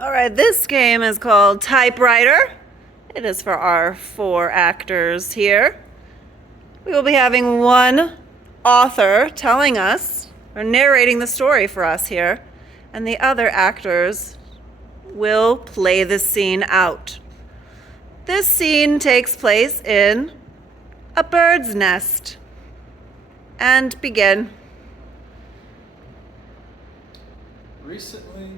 All right, this game is called Typewriter. It is for our 4 actors here. We will be having one author telling us or narrating the story for us here, and the other actors will play the scene out. This scene takes place in a bird's nest. And begin. Recently,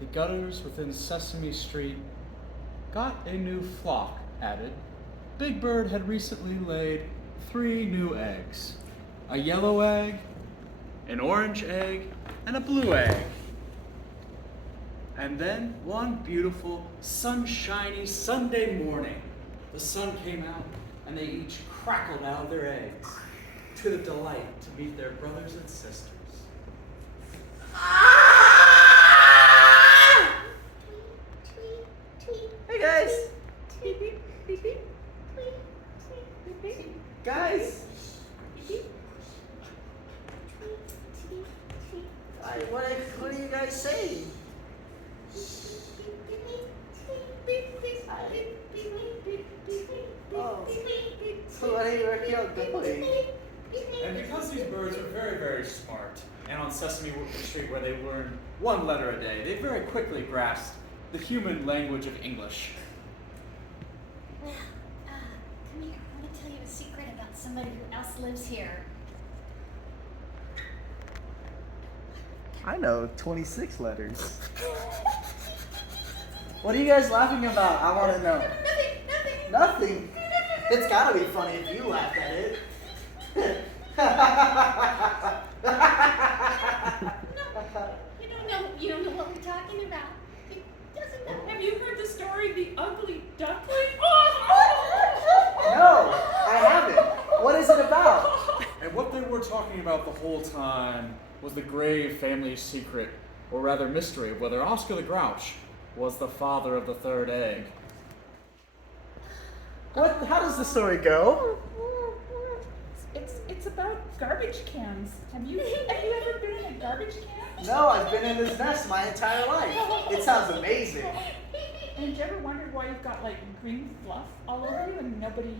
the gutters within Sesame Street got a new flock added. Big Bird had recently laid 3 new eggs. A yellow egg, an orange egg, and a blue egg. And then one beautiful, sunshiny Sunday morning, the sun came out and they each crackled out of their eggs to the delight to meet their brothers and sisters. Hey guys! Guys! What are you guys saying? Oh. So what are you doing? And because these birds are very, very smart, and on Sesame Street where they learn 1 letter a day, they very quickly grasped the human language of English. Well, come here. I want to tell you a secret about somebody who else lives here. I know 26 letters. What are you guys laughing about? I want to know. Nothing? It's gotta be funny if you laughed at it. You don't know what we're talking about. It doesn't matter. Have you heard the story of the ugly duckling? No, I haven't. What is it about? And what they were talking about the whole time was the grave family secret, or rather mystery, of whether Oscar the Grouch was the father of the 3rd egg. What? How does the story go? It's about garbage cans. Have you ever been in a garbage can? No, I've been in this nest my entire life. It sounds amazing. And did you ever wonder why you've got like green fluff all over you and nobody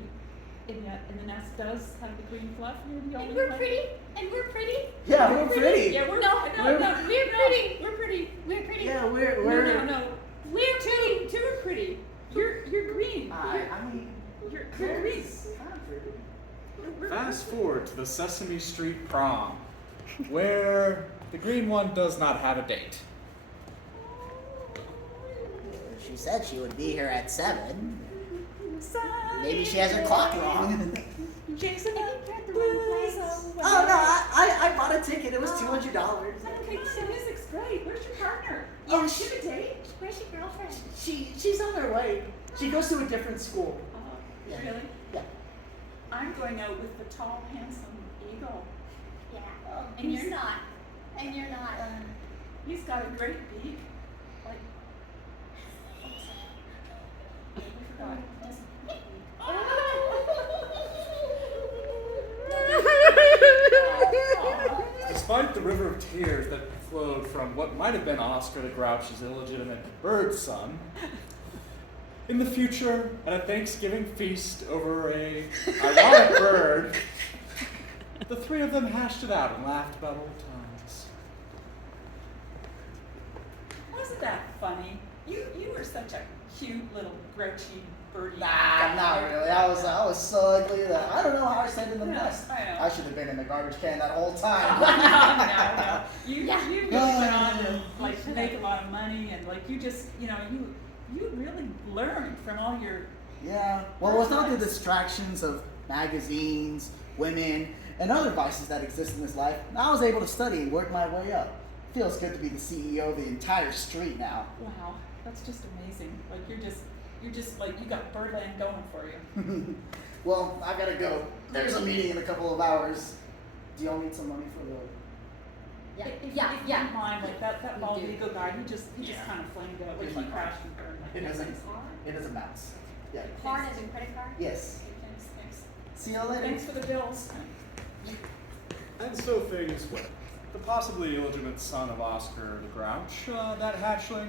in the nest does have the green fluff? You're the only And we're one. pretty. And we're pretty. Yeah, we're pretty. Yeah, we're No, no, we're pretty. We're pretty. We're pretty. Yeah, No, we're. no. We're pretty. Two are pretty. You're green. I mean, You're green. I'm pretty. Fast forward to the Sesame Street prom, where the green one does not have a date. She said she would be here at 7. Sunny Maybe she has her clock wrong. Jason, blues Oh no, I bought a ticket. It was $200. Okay, so music's great. Where's your partner? Yeah, Oh, she- she a date? Where's your girlfriend? She's on her way. She goes to a different school. Really? Yeah. I'm going out with the tall, handsome eagle. Yeah. And you're not. And you're not. He's got a great beak. Like, I forgot. Despite the river of tears that flowed from what might have been Oscar the Grouch's illegitimate bird son, in the future, at a Thanksgiving feast over a ironic bird, the 3 of them hashed it out and laughed about old times. Wasn't that funny? You were such a cute little grouchy birdie. Nah, not really. I was so ugly that I don't know how I stayed in the nest. I know. I should have been in the garbage can that whole time. No. You Yeah. really went on to like make a lot of money and like you just you really learned from all your Yeah. Well, without the distractions of magazines, women, and other vices that exist in this life, I was able to study and work my way up. Feels good to be the CEO of the entire street now. wow, that's just amazing. Like you're just like you got Birdland going for you. Well, I gotta go. There's a meeting in a couple of hours. Do y'all need some money for the? Yeah. If Yeah. you Yeah. don't mind, like that bald do. eagle guy, he just kind of flamed out. Like he crashed and burned. Like, It doesn't. thanks. It doesn't bounce. Yeah. Card as in credit card? Yes. Thanks. See y'all later. Thanks for the bills. And so things went. the possibly illegitimate son of Oscar the Grouch, that hatchling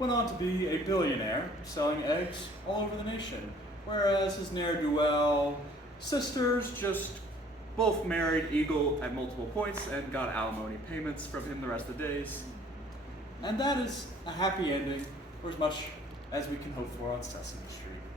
went on to be a billionaire selling eggs all over the nation, whereas his ne'er-do-well sisters just both married Eagle at multiple points and got alimony payments from him the rest of the days. And that is a happy ending, or as much as we can hope for on Sesame Street.